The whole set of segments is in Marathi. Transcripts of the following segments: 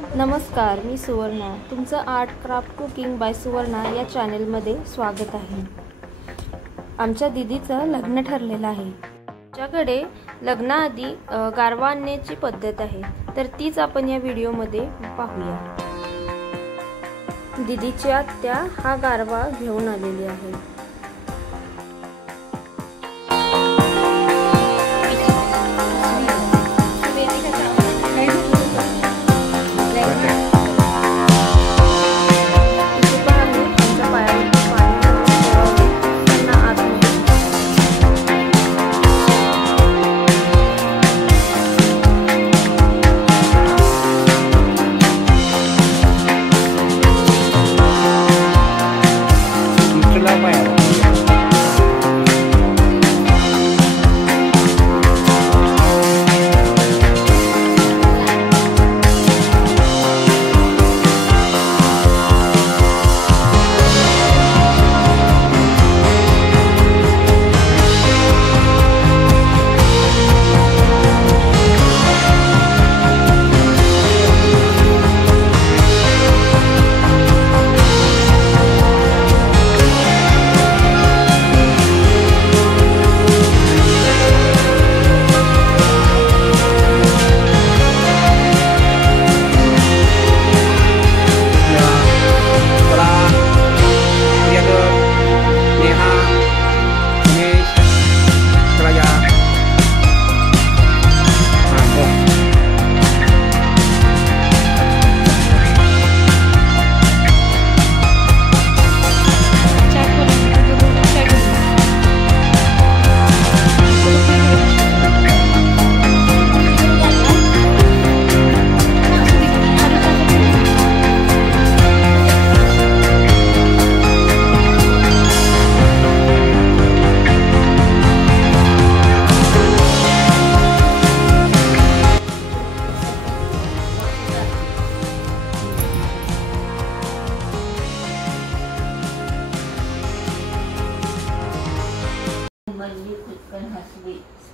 नमस्कार, मी सुवर्णा. तुमचं art craft cooking by Suvarna या चॅनलमध्ये स्वागत आहे. आमच्या दीदीचं लग्न ठरलेलं आहे. आमच्याकडे लग्नाआधी गारवा आणण्याची पद्धत आहे, तर तीच आपण या व्हिडिओमध्ये पाहूया. दीदीची आत्या हा गारवा घेऊन आलेली आहे.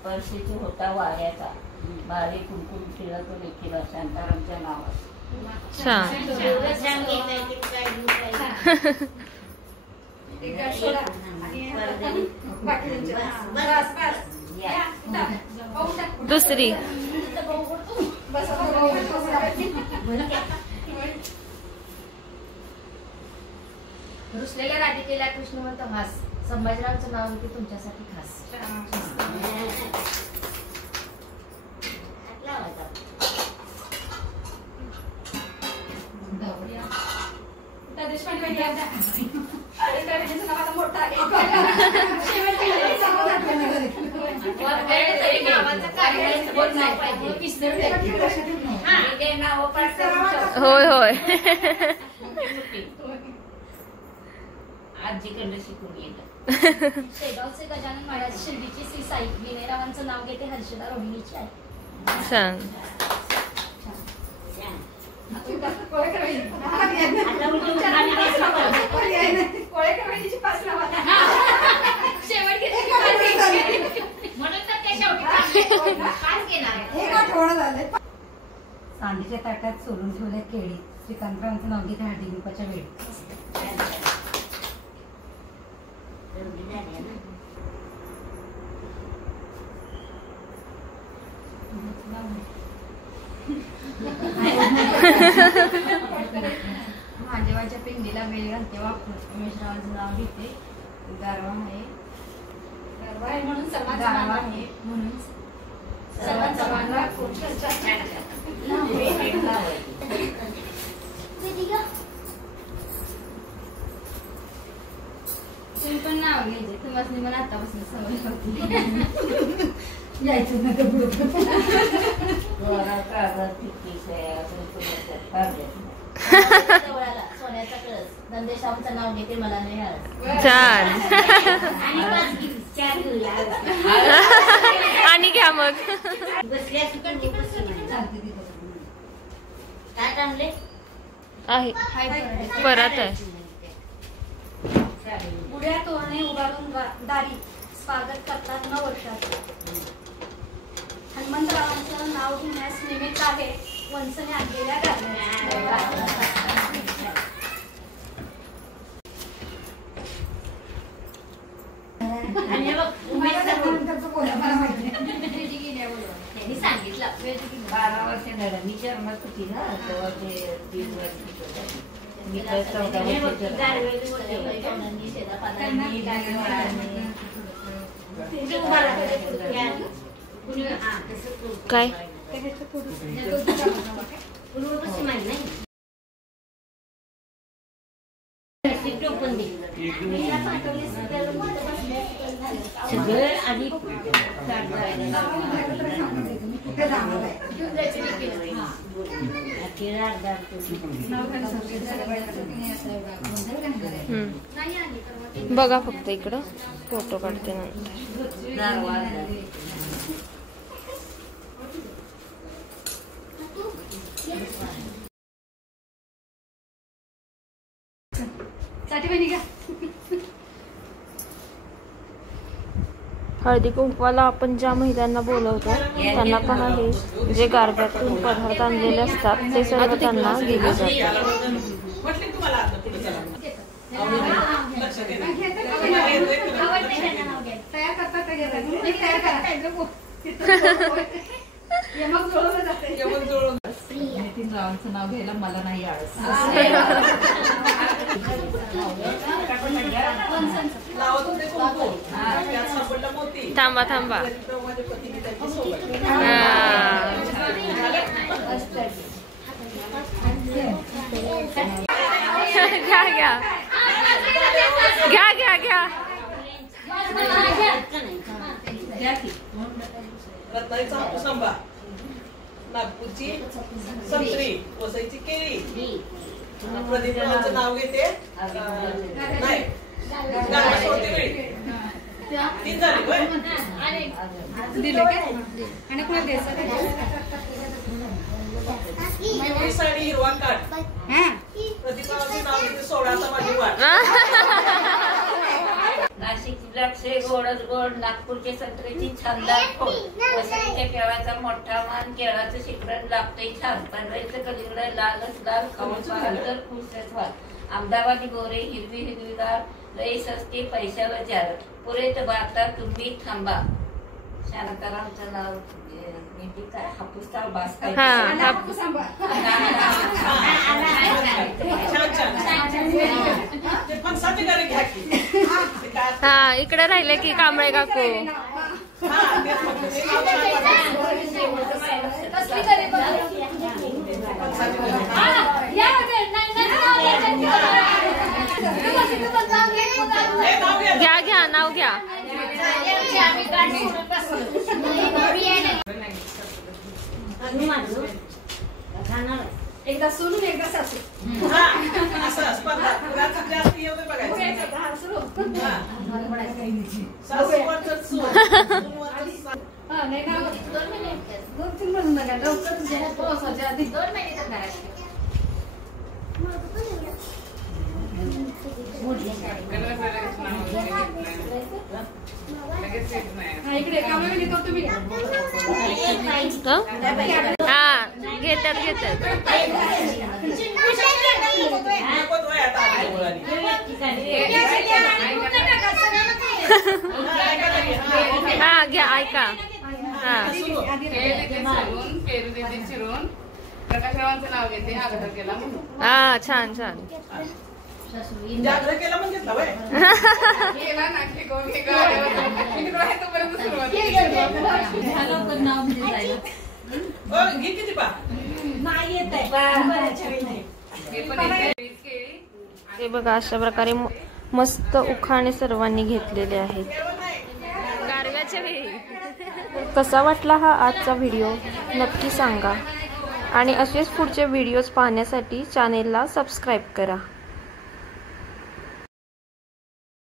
स्पर्शेची होता वाऱ्याचा बारी कुंकुम फिरत लेखीला शांतारामच्या नावास. दुसरी रुसलेल्या राधिकेला कृष्णवंत भास. संभाजीरावचं नाव घेते तुमच्यासाठी खास. होय होय. आजीकडे शिकून येतं. शेगावचे गजानन महाराज शिर्डीची श्री साई विनयरावांचं नाव घेते हर्षदा रोहिणीची आहे. सांग. सांडीच्या ताटात सोडून ठेवल्या केळी. श्रीकांतरावांचं नाव घेते हळदी कुंकवाच्या वेळी. महादेवाच्या पिंडीला वेळ घालते वापर. उमेशरावांचं नाव घेते गारवा आहे. गारवा आहे म्हणून सर्वांचा तुम्ही पण नाव घ्यायचे. तुम्हाला मला आतापासून सवय होती. यायचं ना सोन्याचा कळस. नंदेशामचं नाव घेते मला नाही हळद. छान. आणि घ्या मग. काय टांगले आहे परत आहे. पुढ्या तोरणे उभारून दारी स्वागत करतात नववर्षात. हनुमंतरावांचं नाव घेण्यास निमित्त आहे वंसने आणलेल्या गारव्यात. लहानच होती ना तेव्हा ते 3 वर्षाची होती. मी काय 14 वर्षाची काय आधी बघा फक्त इकडं फोटो काढते नंतर. हळदी कुंकवाला आपण ज्या महिलांना बोलवतो त्यांना पहा हे जे गारब्यातून पदार्थ आणलेले असतात ते सर्व त्यांना दिले जातात. नितीन रावांचं नाव घ्यायला मला नाही आळस. थांबा थांबा घ्या घ्या घ्या घ्या घ्या रत्नाईचा हापूस आंबा, नागपूरची संत्री, वसईची केळी. प्रदीपरावांचं नाव घेते. नाही तीन झाली होय. ही साडी हिरवा काठ. प्रदीपरावांचं नाव घेते. 16 माझी वाट. नाशिकची द्राक्षे गोडच गोड, नागपूरचे संत्र्याची छानदार फोड, वसईच्या केळाचा मोठा मान, केळाचं शिकरण लागतंय छान, पंढरीचं कलिंगड लालच लाल, खाऊन तर खुशच व्हाल. अहमदाबादी बोरे हिरवी हिरवीगार, लई सस्ती पैशावर जार, पुरे तर भारतात तुम्ही थांबा. शांतारामचं नाव काय हापूसचा बास काय हा इकडे राहिले की कांबळे काकू. घ्या घ्या नाव घ्या. एकदा सोडून एकदा सासू. असं स्पर्धा जास्त येऊ बघायचं. इकडे कामाला घेतो तुम्ही. हा घेतात घेतात. हा घ्या ऐका. हा प्रकाशरावांचं नाव घेते. आग्रह केला हा छान छान. जागरण केलं म्हणजे केला ना तोपर्यंत सुरुवात किती पा हे बघा अशा प्रकारे मस्त उखाणे सर्वांनी घेतलेले आहेत गारव्याच्या वेळी. कसा वाटला हा आजचा व्हिडिओ नक्की सांगा आणि असेच पुढचे व्हिडिओज पाहण्यासाठी चॅनेलला सबस्क्राईब करा.